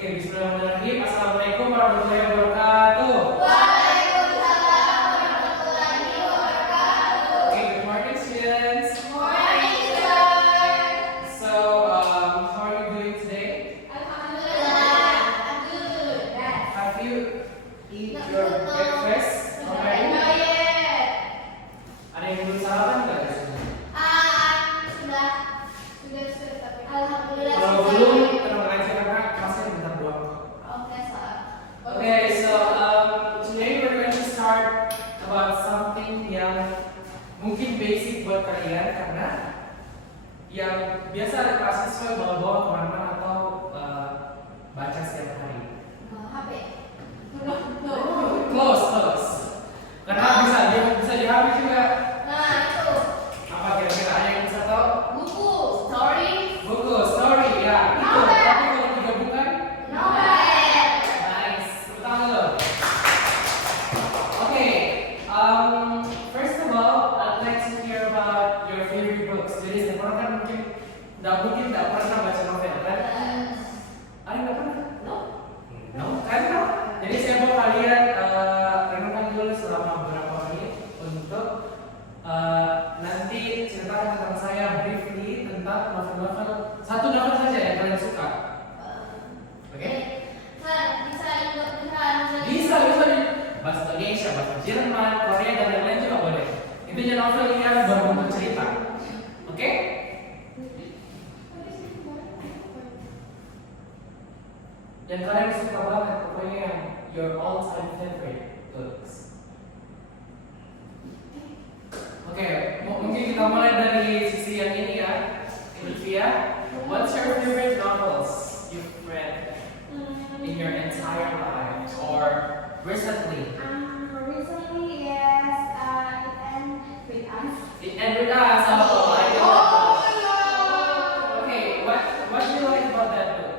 Oke, bismillahirrahmanirrahim. Assalamualaikum warahmatullahi wabarakatuh. Waalaikumsalam warahmatullahi wabarakatuh. Okay, good morning, students. Morning, sir. So, how are you doing today? Alhamdulillah, I'm good. Have you eat your breakfast already? Not yet. Ada yang belum sarapan nggak di sini? Sudah, tapi alhamdulillah. Kalau belum, tenang aja karena kelasnya bentar doang. Oke, sir. Okay, so today we're going to start about something yang mungkin basic buat kalian karena yang biasa ada mahasiswa bawa-bawa kemana-mana atau baca setiap hari. HP. Close. Karena bisa diambil juga. Nah, itu Apa kira-kira ada yang bisa tahu? buku, story, Buku, story, ya itu. Novel. Tapi kalau digabungkan, novel. nice. Tepuk tangan dulu. Okay, first of all, I'd like to hear about your favorite books. Jadi semua kan mungkin nggak pernah baca novel kan? Ada nggak pernah? No, kan? Jadi saya mau kalian renungkan dulu selama beberapa menit untuk nanti ceritakan tentang saya briefly tentang novel-novel, satu novel saja yang kalian suka. Oke? Sir, bisa ikut Bisa bahasa Indonesia, bahasa Jerman, Korea dan lain-lain juga boleh. Intinya novel yang berbentuk cerita. Oke? Yang kalian suka banget, pokoknya yang your all time favorite books. Oke, mungkin kita mulai dari sisi yang ini ya. Olivia, what's your favorite novels you've read in your entire life or recently? Recently, yes, it ends with us. It ended with us. Oh, I know that book. Okay, what do you like about that book?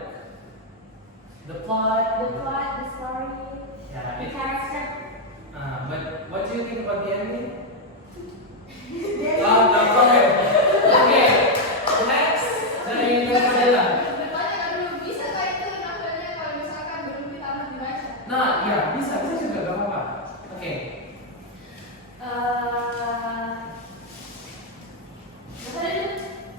The plot. The plot, the story, Yeah. the character. But what do you think about the ending? No problem. Okay, next dari Adalah. Depannya belum bisa kah itu novelnya kalau misalkan belum ditamat dibaca. Nah, ya bisa juga gak apa-apa. Oke. Novelnya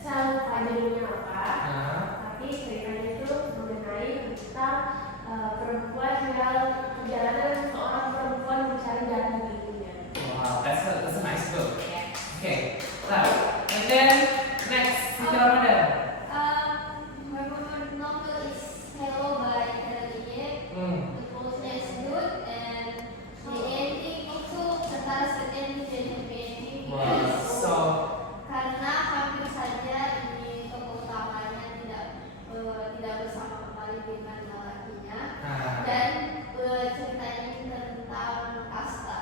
saya lupa judulnya apa, Nah, tapi ceritanya itu mengenai tentang perempuan yang perjalanan seorang perempuan mencari jati dirinya. wow, that's a nice book. Okay, now, and then next, Siti Ramadan. My favorite novel is Hello by Kartini. The plot is good and the ending also antara sad ending dan happy ending Wow, so karena hampir saja ini tokoh utamanya tidak bersama kembali dengan lelakinya dan ceritanya tentang kasta.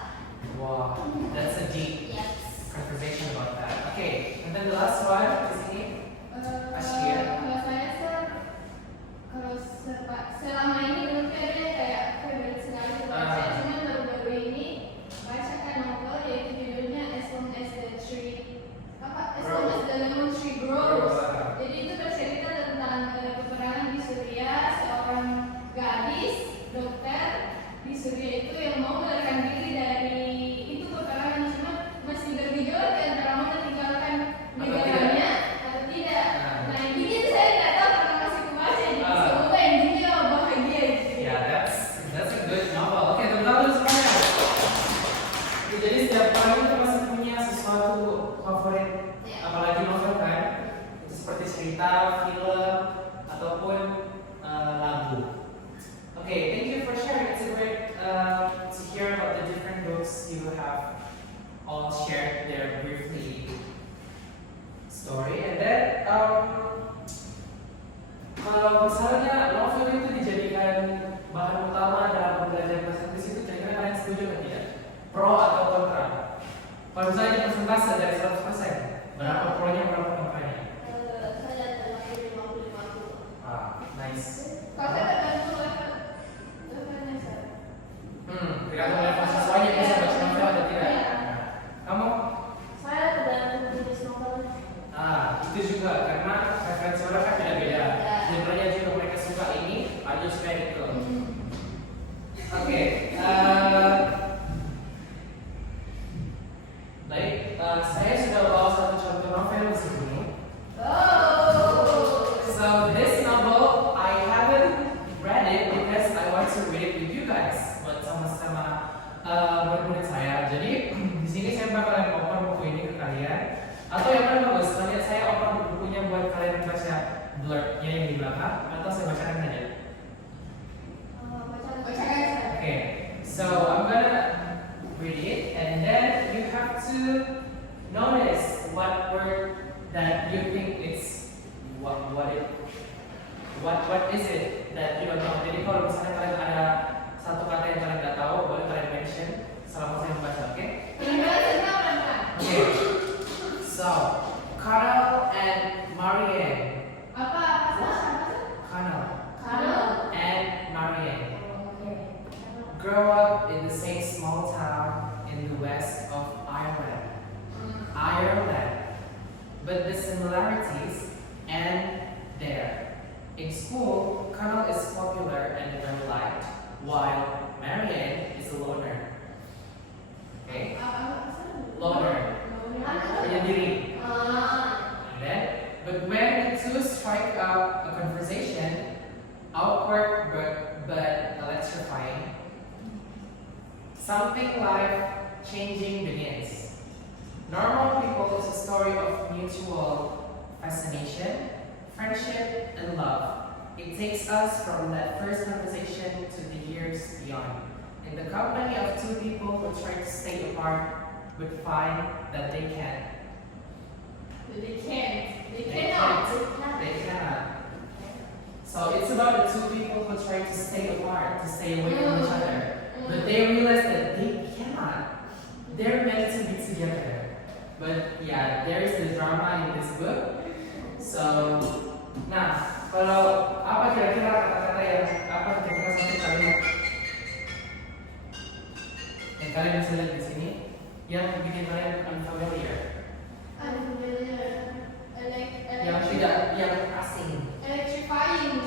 wow, that's a deep Yes. conversation about that. Okay, and then the last one is ini. Askia. Kalau saya selama ini novelnya kayak favorite sekali baca, cuman baru-baru ini bacakan novel yaitu judulnya As Long as the Lemon Tree Grows. Jadi itu bercerita tentang peperangan di Suriah, seorang gadis dokter di Suriah itu yang mau melarikan diri dari itu peperangan, cuma masih bergejolak di antara mau meninggalkan negaranya atau tidak. Nah yang ini saya tidak tahu karena masih kebaca, jadi semoga endingnya bahagia gitu. Yeah, that's a good novel. Okay, tentang itu semuanya. Jadi setiap orang itu pasti punya sesuatu favorit, apalagi novel kan. Itu seperti cerita, film, ataupun lagu. Okay, thank you for sharing. It's a great to hear about the different books you have all shared there briefly story. And then kalau misalnya novel itu dijadikan bahan utama dalam pembelajaran bahasa Inggris itu kira-kira kalian setuju atau tidak? Pro atau kontra? Kalau misalnya di persentase dari 100%, berapa pro-nya, berapa kontranya? Saya terlalu 50-50. Nice. Kalau saya tergantung levelnya saya. Tergantung level siswanya bisa baca novel atau tidak. Iya. Kamu? Saya tergantung jenis novelnya. Itu juga karena referensi orang kan beda-beda. Sebenarnya juga mereka suka ini, ada yang suka Baik, saya sudah bawa satu contoh novel di sini. So this novel I haven't read it because I want to read it with you guys, buat sama-sama murid-murid saya. Jadi di sini saya bakalan open buku ini ke kalian. Atau yang paling bagus, kalian saya open bukunya buat kalian baca blurb-nya yang di belakang, atau saya bacakan aja. Okay, so I'm gonna read it, and then you have to notice what word that you think it's what is it that you don't know. Jadi kalau misalnya kalian ada satu kata yang kalian nggak tahu, boleh kalian mention selama saya membaca, oke? Okay. So, Carl and Marianne. Carl and Marianne grow up in the same small town in the west of Ireland. But the similarities end there. In school, Carl is popular and well liked, while Marianne is a loner. Okay? Loner. Penyendiri. And then, but when the two strike up a conversation, awkward but electrifying, something life-changing begins. Normal People is a story of mutual fascination, friendship, and love. It takes us from that first conversation to the years beyond. In the company of two people who try to stay apart but find that they can't. They cannot. So it's about the two people who try to stay apart, to stay away from each other. But they realize that they cannot. They're meant to be together. But yeah, there is the drama in this book. So, nah, kalau apa kira-kira kata-kata yang apa kira-kira satu kalimat yang kalian bisa lihat di sini yang bikin kalian unfamiliar, yang tidak, yang asing. Electrifying.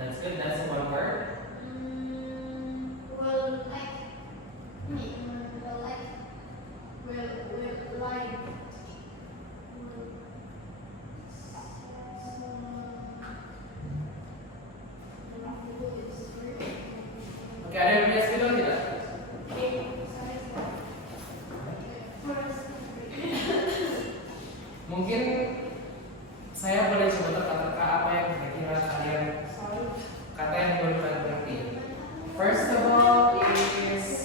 That's good. That's one word. Oke, ada yang punya skill tidak? Mungkin saya boleh coba teka-teka apa yang kira-kira kalian kata yang boleh kalian berarti. First of all is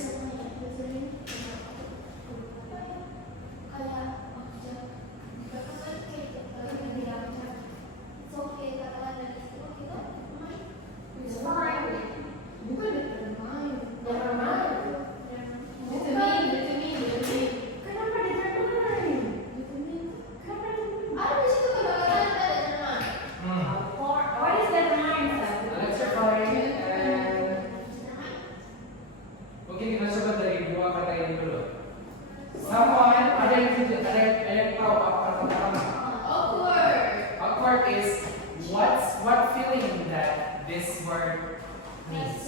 electrifying and mungkin kita coba dari dua kata ini dulu. Someone ada yang tahu apa kata pertama? Awkward is what feeling that this word means.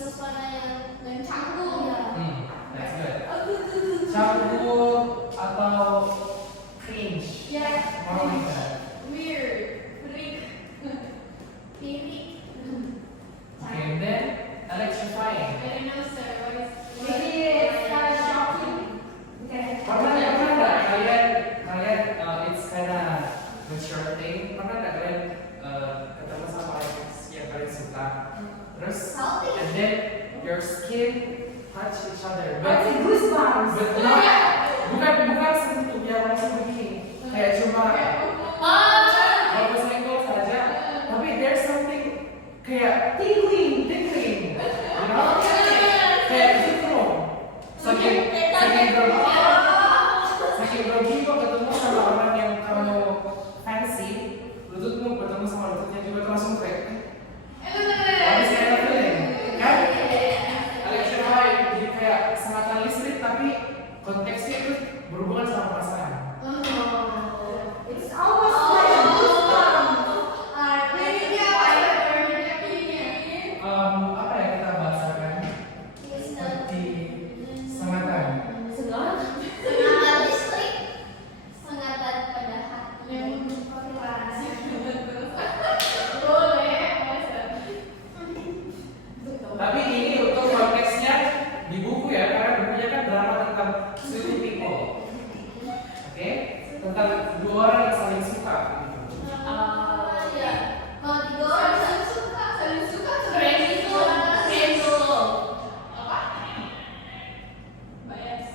That's good. Canggung atau cringe. More like that. Okay, and then electrifying. Pernah nggak kalian it's kinda mature thing. Pernah nggak kalian ketemu sama orang yang kalian suka, terus and then your skin touch each other, but bukan sentuh yang langsung begini, kayak cuma kalau senggol saja, tapi there's something kayak tingling, you know, kayak gitu loh. Saking grogi kok ketemu sama orang yang kamu fancy, lututmu ketemu sama lututnya juga tuh langsung kayak habis kayak feeling kan? Electrifying, jadi kayak sengatan listrik tapi konteksnya itu berhubungan sama perasaan. Apa ya kita bahasakan? Seperti sengatan. Oke? Tentang dua orang yang saling suka. Ya. Kalau tiga orang Saling suka friends itu apa? Bias.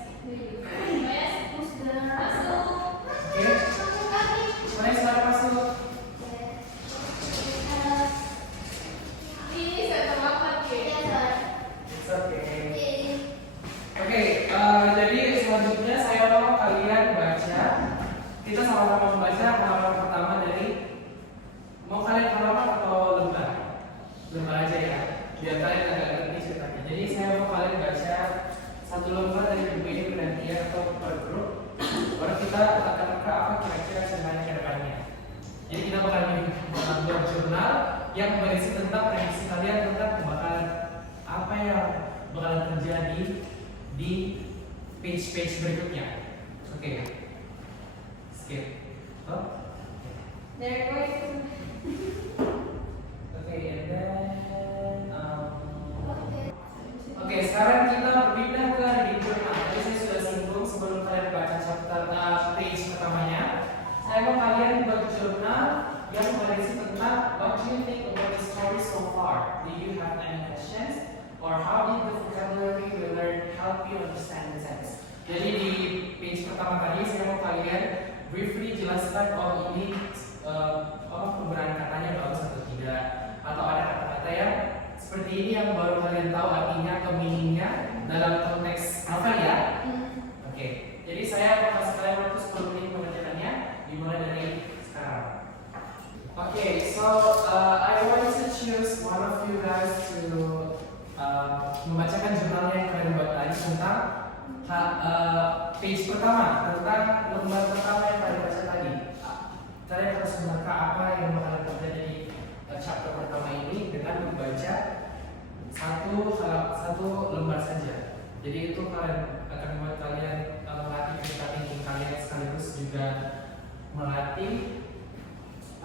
who's the Masuk. Oke? Mana yang salah masuk? Ini saya terlambat ya. It's okay. Oke, jadi selanjutnya saya mau kalian baca. Kita sama-sama membaca halaman pertama dari. Mau kalian halaman atau lembar? Lembar aja ya. Biar kalian agak ngerti ceritanya. Jadi saya mau kalian baca satu lembar dari buku ini penantian atau per grup. Baru kita akan reka apa kira-kira ceritanya ke depannya. Jadi kita bakal membuat jurnal yang berisi tentang prediksi kalian tentang kebakaran apa yang bakalan terjadi di page-page berikutnya. Oke. Skip. Oh? There goes. Oke, and then Oke, sekarang kita berpindah ke reading journal. Tadi saya sudah singgung sebelum kalian baca chapter page pertamanya. Saya mau kalian buat jurnal yang berisi tentang what do you think about the story so far? Do you have any questions? Or how did the vocabulary we learned help you understand the text? Jadi di page pertama tadi saya mau kalian briefly jelaskan ini penggunaan katanya bagus atau tidak, atau ada kata-kata yang seperti ini yang baru kalian tahu artinya atau meaningnya dalam konteks novel ya. Oke, jadi saya akan kasih kalian waktu 10 menit mengerjakannya, dimulai dari sekarang. Oke, so I want to choose one of you guys to membacakan jurnalnya yang kalian buat tadi tentang page pertama, tentang lembar pertama yang kalian baca tadi. Kalian harus menerka apa yang bakalan terjadi di chapter pertama ini dengan membaca satu lembar saja. Jadi itu kalian akan membuat kalian melatih critical thinking kalian sekaligus juga melatih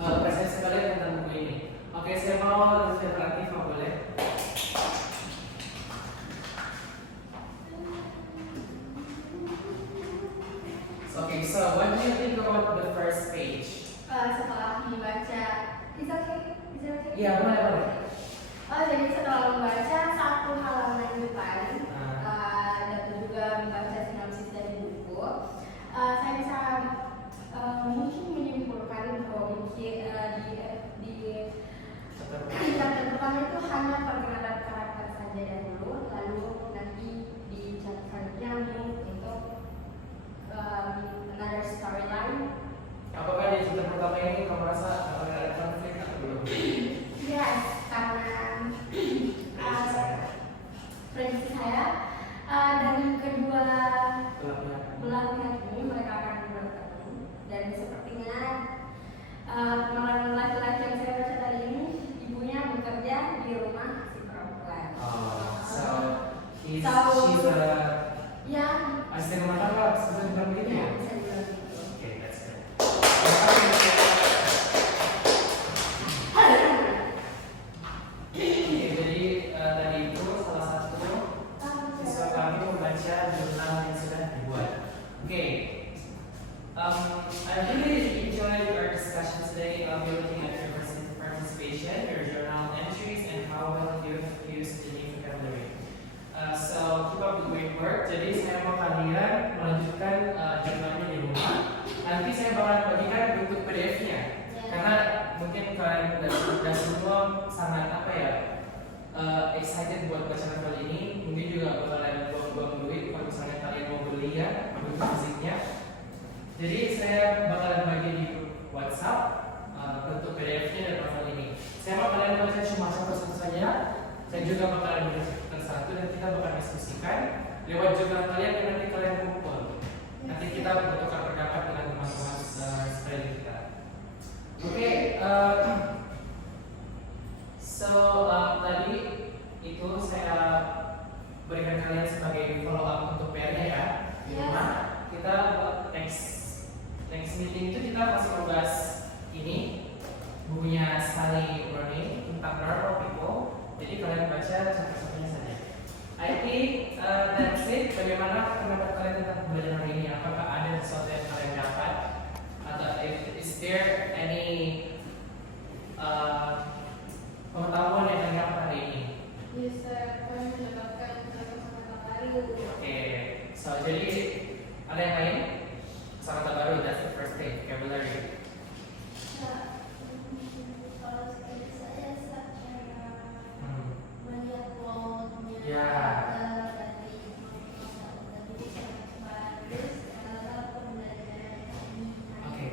persepsi kalian tentang buku ini. Oke, saya mau representatif, boleh? Okay, so what do you think about the first page? Setelah dibaca, is it okay? Iya, boleh. Jadi setelah membaca satu halaman depan dan juga membaca sinopsis dari buku, saya bisa mungkin menyimpulkan bahwa di chapter pertama itu hanya perkenalan karakter saja dahulu, lalu nanti di chapter selanjutnya untuk another storyline. Apakah di chapter pertama ini kamu rasa ada konflik atau belum? Yes, karena prediksi saya dari kedua belah pihak ini mereka akan bertemu dan sepertinya kenalan laki-laki yang saya baca tadi ini ibunya bekerja di rumah si perempuan. So she's Ya. asisten rumah tangga, sebenarnya begitu ya? Bisa dibilang gitu. Oke, that's good. Jadi tadi itu salah satu siswa kami membaca jurnal yang sudah dibuat. Oke, I really enjoyed our discussion today. We're looking at your participation, your journal entries, and how well you've used the new vocabulary. So keep up the great work. Jadi saya mau kalian melanjutkan jurnalnya di rumah. Nanti saya bakalan bagikan bentuk PDF-nya. Karena mungkin kalian sudah semua sangat excited buat baca novel ini. Mungkin juga bakalan buang-buang duit kalau misalnya kalian mau beli ya bentuk fisiknya. Jadi saya bakalan bagi di WhatsApp bentuk PDF-nya dan novel ini. Saya mau kalian baca cuma satu saja. Saya juga bakalan berikan satu dan kita bakal diskusikan lewat jurnal kalian yang nanti kalian kumpul. Nanti kita bertukar pendapat dengan teman-teman sekalian kita. Oke, tadi itu saya berikan kalian sebagai follow up untuk PR-nya ya. Di rumah kita next meeting itu kita masih membahas ini bukunya Sally Rooney tentang normal people. Jadi kalian baca satu-satunya saja. I think that's it. Bagaimana pendapat kalian tentang pembelajaran hari ini? Apakah ada ada sesuatu yang kalian dapat, atau is there any pengetahuan yang kalian dapat hari ini? Bisa kami mendapatkan kata-kata baru. Oke, so jadi ada yang lain? Kata baru, that's the first thing, vocabulary. Kalau seperti saya melihat peluangnya Ya. dari bisa bagus adalah pembelajaran kami. Oke.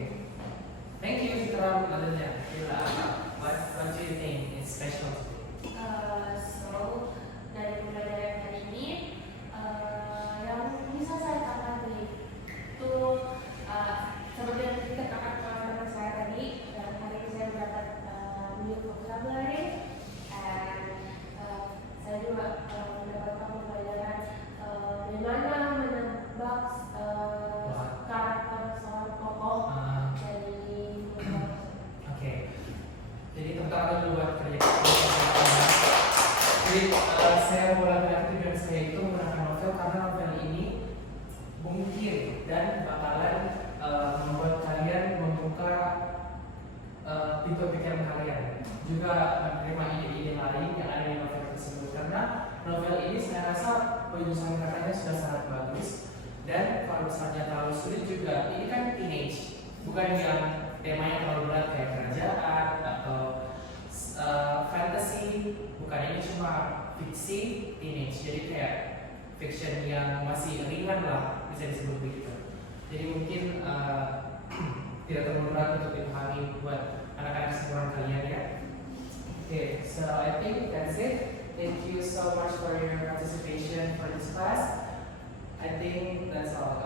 Thank you, Fitra. Lanjutnya, Fitra. What do you think is special today? So dari pembelajaran hari ini yang bisa saya tambahkan itu seperti yang dikatakan oleh saya tadi, hari ini saya mendapat new vocabulary and saya juga mendapatkan pembelajaran bagaimana menebak karakter seorang tokoh dari Oke. Jadi tepuk tangan dulu buat kerja kita. Jadi saya mulai aktif dan saya itu menggunakan novel karena novel ini mungkin dan bakalan membuat kalian membuka pintu pikiran kalian, juga menerima ide-ide lain yang ada di novel tersebut. Karena novel ini saya rasa penyusunan katanya sudah sangat bagus, dan kalau misalnya terlalu sulit juga, ini kan teenage, bukan yang temanya terlalu berat kayak kerajaan atau fantasy, bukan, ini cuma fiksi teenage, jadi kayak fiction yang masih ringan lah, bisa disebut begitu. Jadi mungkin tidak terlalu berat untuk dipahami buat anak-anak seumuran kalian ya. Okay, so I think that's it. Thank you so much for your participation for this class. I think that's all.